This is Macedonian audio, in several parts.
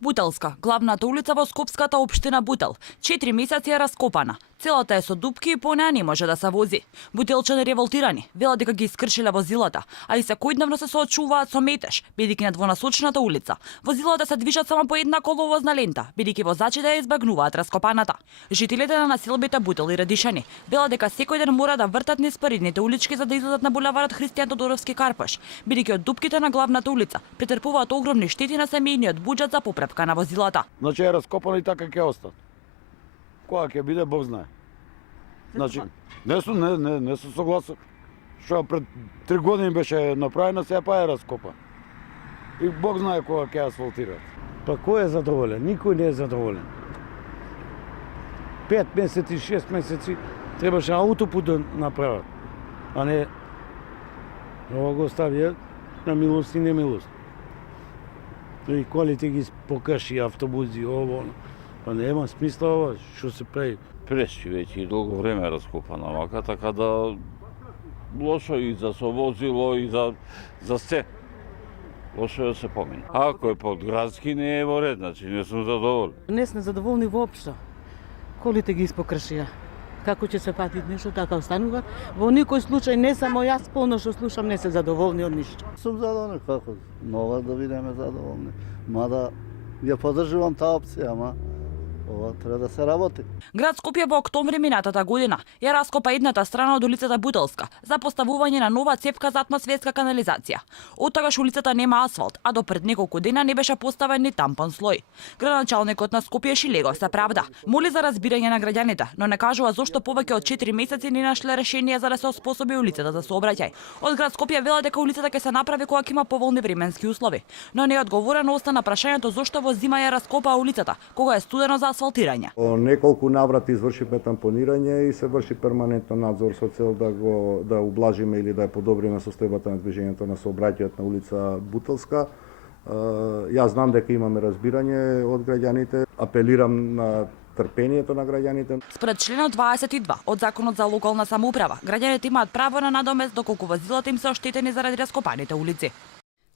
Бутелска, главната улица во Скопската општина Бутел, 4 месеци е раскопана. Целата е со дупки и по неа не може да се вози. Бутелчани револтирани, велат дека ги искршиле возилата, а и секојдневно се соочуваат со метеж, бидејќи на двонасочната улица возилата се движат само по една коловозна лента, бидејќи возачите ја избегнуваат раскопаната. Жителите на населбите Бутел и Радишани велат дека секој ден мора да вртат низ паридните улички за да излезат на булеварот Христијан Тодоровски Карпаш, бидејќи од дупките на главната улица претрпуваат огромни штети на семејниот буџет за поправка на возилата. Значи е раскопано и така ќе остат. Кога ќе биде, Бог знае. Значи, не сум согласен. Што пред 3 години беше направено, сега па е раскопан. И Бог знае кога ќе асфалтираат. Па кој е задоволен? Никој не е задоволен. 5 месеци, 6 месеци требаше аутопут да направат, а не ова го ставија на милост и немилост. И колите ги покрши автобуси, ово, па нема смисла ова, што се прави. Пресчи веќе и долго време е раскопана мака, така да лошо и за совозило и за се. Лошо е да се помине. Ако е подградски не е во ред, значи не сум задоволен. Не сме задоволни воопшто. Колите ги испокршија. Како ќе се пати нешто така останува? Во никој случај не само јас полно што слушам не се задоволни од ништо. Сум задоволен како нова да бидеме задоволни. Мада ја поддржувам таа опција, ама ова треба да се работи. Град Скопје во октомври минатата година ја раскопа едната страна од улицата Бутелска за поставување на нова цевка за атмосферска канализација. Од тогаш улицата нема асфалт, а до пред неколку дена не беше поставен ни тампон слој. Градоначалникот на Скопје Шилего се правда, моли за разбирање на граѓаните, но не кажува зошто повеќе од 4 месеци не нашле решение за да се оспособи улицата за сообраќај. Од град Скопје велат дека улицата ќе се направи кога ќе има поволни временски услови, но не е одговорено остана прашањето зошто во зима ја раскопаа улицата кога е студено за асфалтирање. Неколку наврати извршивме тампонирање и се врши перманентно надзор со цел да ублажиме или да ја подобриме состојбата на движењето на сообраќајот на улица Бутелска. Јас знам дека имаме разбирање од граѓаните, апелирам на трпението на граѓаните. Според членот 22 од Законот за локална самоуправа, граѓаните имаат право на надомест доколку возилата им се оштетени заради раскопаните улици.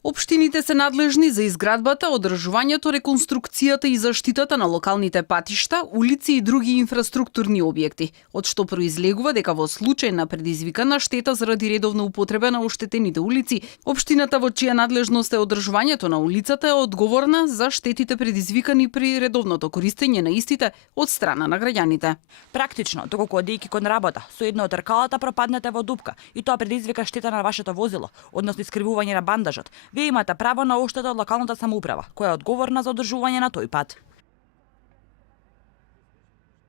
Општините се надлежни за изградбата, одржувањето, реконструкцијата и заштитата на локалните патишта, улици и други инфраструктурни објекти, од што произлегува дека во случај на предизвикана штета заради редовна употреба на оштетените улици, општината во чија надлежност е одржувањето на улицата е одговорна за штетите предизвикани при редовното користење на истите од страна на граѓаните. Практично, доколку одејќи кон работа, со едно од тркалата пропаднете во дупка и тоа предизвика штета на вашето возило, односно искривување на бандажот, вие имате право на оштета од локалната самоуправа, која е одговорна за одржување на тој пат.